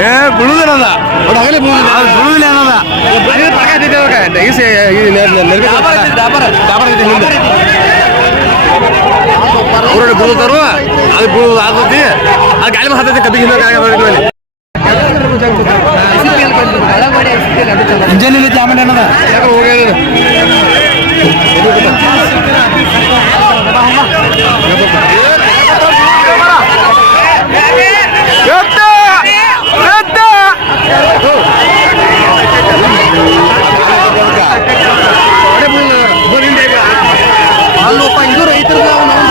ಏ ಬಿಡುದಿಲ್ಲ ಬಿಡುದಿಲ್ಲ ಏನದ ಊರಲ್ಲಿ ಬೀಳ್ತಾರು ಅದು ಬೀಳುದು ಆಗುತ್ತೆ ಆ ಗಾಳಿ ಹತ್ತೈತಿ ಕಬ್ಬಿಗೆ ಹಿಂದೆ ಇಂಜನ್ ಇಲ್ಲ ಆಮೇಲೆ ಏನದ ಅಲ್ಲಪ್ಪ ಇದು ರೈತರ ರೈತರ